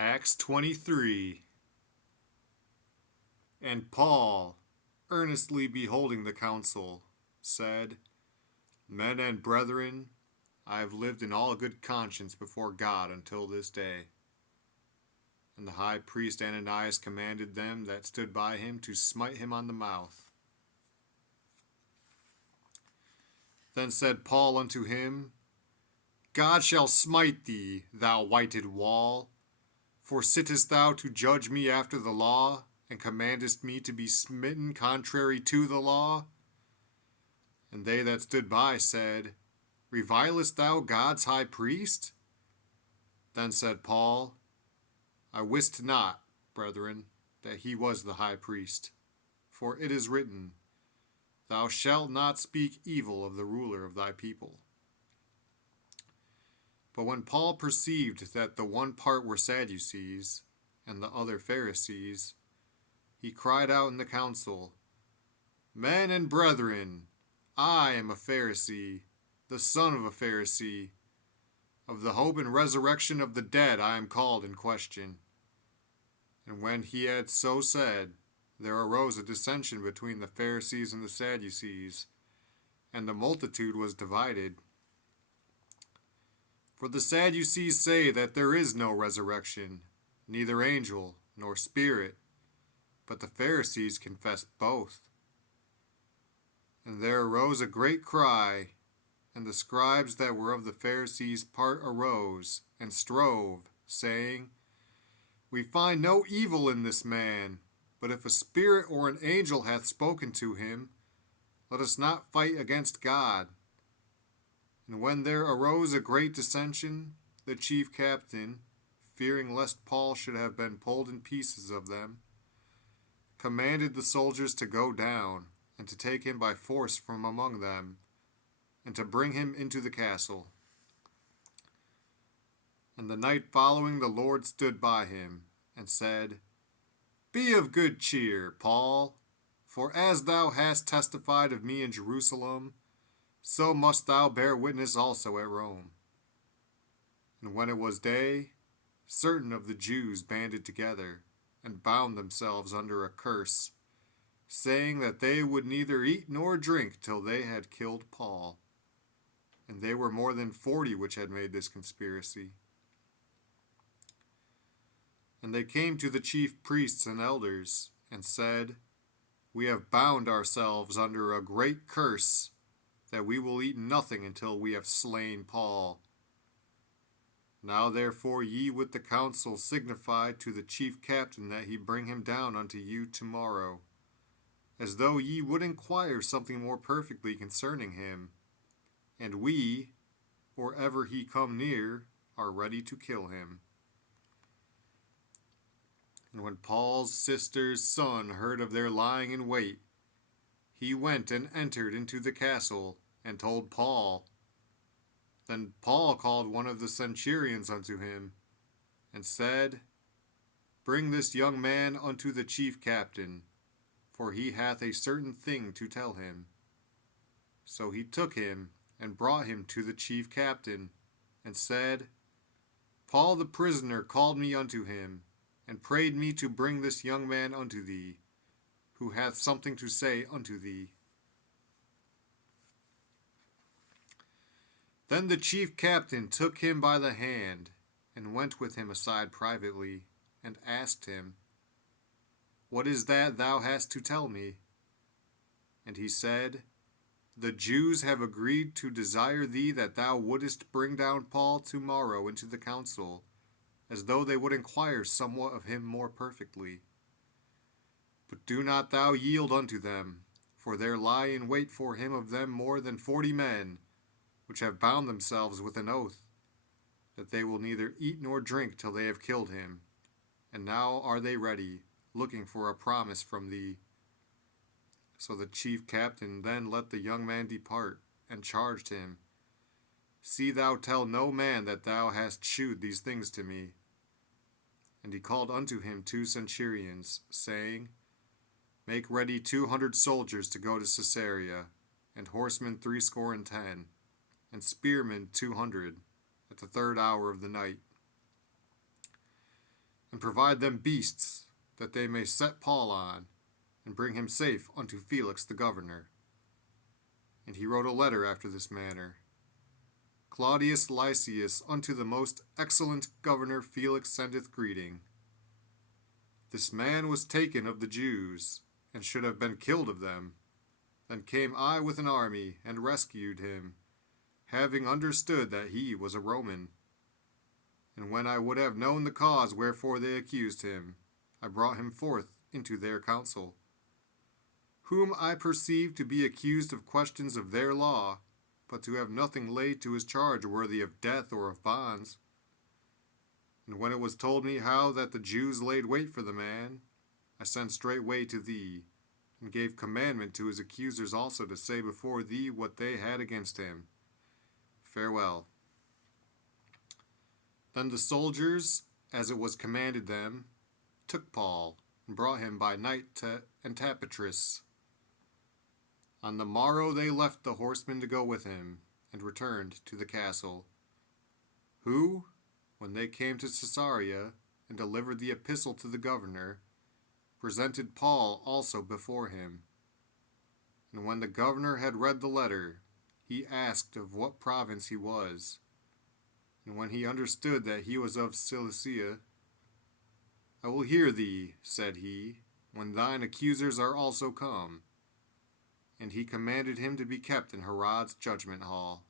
Acts 23. And Paul, earnestly beholding the council, said, Men and brethren, I have lived in all good conscience before God until this day. And the high priest Ananias commanded them that stood by him to smite him on the mouth. Then said Paul unto him, God shall smite thee, thou whited wall. For sittest thou to judge me after the law, and commandest me to be smitten contrary to the law? And they that stood by said, Revilest thou God's high priest? Then said Paul, I wist not, brethren, that he was the high priest. For it is written, Thou shalt not speak evil of the ruler of thy people. But when Paul perceived that the one part were Sadducees, and the other Pharisees, he cried out in the council, Men and brethren, I am a Pharisee, the son of a Pharisee. Of the hope and resurrection of the dead I am called in question. And when he had so said, there arose a dissension between the Pharisees and the Sadducees, and the multitude was divided. For the Sadducees say that there is no resurrection, neither angel nor spirit, but the Pharisees confess both. And there arose a great cry, and the scribes that were of the Pharisees' part arose, and strove, saying, We find no evil in this man, but if a spirit or an angel hath spoken to him, let us not fight against God. And when there arose a great dissension, the chief captain, fearing lest Paul should have been pulled in pieces of them, commanded the soldiers to go down, and to take him by force from among them, and to bring him into the castle. And the night following the Lord stood by him, and said, Be of good cheer, Paul, for as thou hast testified of me in Jerusalem, so must thou bear witness also at Rome. And when it was day, certain of the Jews banded together, and bound themselves under a curse, saying that they would neither eat nor drink till they had killed Paul. And they were more than 40 which had made this conspiracy. And they came to the chief priests and elders, and said, We have bound ourselves under a great curse, that we will eat nothing until we have slain Paul. Now therefore ye with the council signify to the chief captain that he bring him down unto you tomorrow, as though ye would inquire something more perfectly concerning him. And we, or ever he come near, are ready to kill him. And when Paul's sister's son heard of their lying in wait, he went and entered into the castle, and told Paul. Then Paul called one of the centurions unto him, and said, Bring this young man unto the chief captain, for he hath a certain thing to tell him. So he took him, and brought him to the chief captain, and said, Paul the prisoner called me unto him, and prayed me to bring this young man unto thee, who hath something to say unto thee. Then the chief captain took him by the hand, and went with him aside privately, and asked him, What is that thou hast to tell me? And he said, The Jews have agreed to desire thee that thou wouldest bring down Paul tomorrow into the council, as though they would inquire somewhat of him more perfectly. But do not thou yield unto them, for there lie in wait for him of them more than 40 men, which have bound themselves with an oath, that they will neither eat nor drink till they have killed him. And now are they ready, looking for a promise from thee. So the chief captain then let the young man depart, and charged him, See thou tell no man that thou hast shewed these things to me. And he called unto him 2 centurions, saying, Make ready 200 soldiers to go to Caesarea, and horsemen 70, and spearmen 200, at the 3rd hour of the night. and provide them beasts, that they may set Paul on, and bring him safe unto Felix the governor. And he wrote a letter after this manner. Claudius Lysias unto the most excellent governor Felix sendeth greeting. This man was taken of the Jews, and should have been killed of them. Then came I with an army, and rescued him, having understood that he was a Roman. And when I would have known the cause wherefore they accused him, I brought him forth into their council, whom I perceived to be accused of questions of their law, but to have nothing laid to his charge worthy of death or of bonds. And when it was told me how that the Jews laid wait for the man, I sent straightway to thee, and gave commandment to his accusers also to say before thee what they had against him. Farewell. Then the soldiers, as it was commanded them, took Paul, and brought him by night to Antipatris. On the morrow they left the horsemen to go with him, and returned to the castle, who, when they came to Caesarea, and delivered the epistle to the governor, presented Paul also before him. And when the governor had read the letter, he asked of what province he was. And when he understood that he was of Cilicia, I will hear thee, said he, when thine accusers are also come. And he commanded him to be kept in Herod's judgment hall.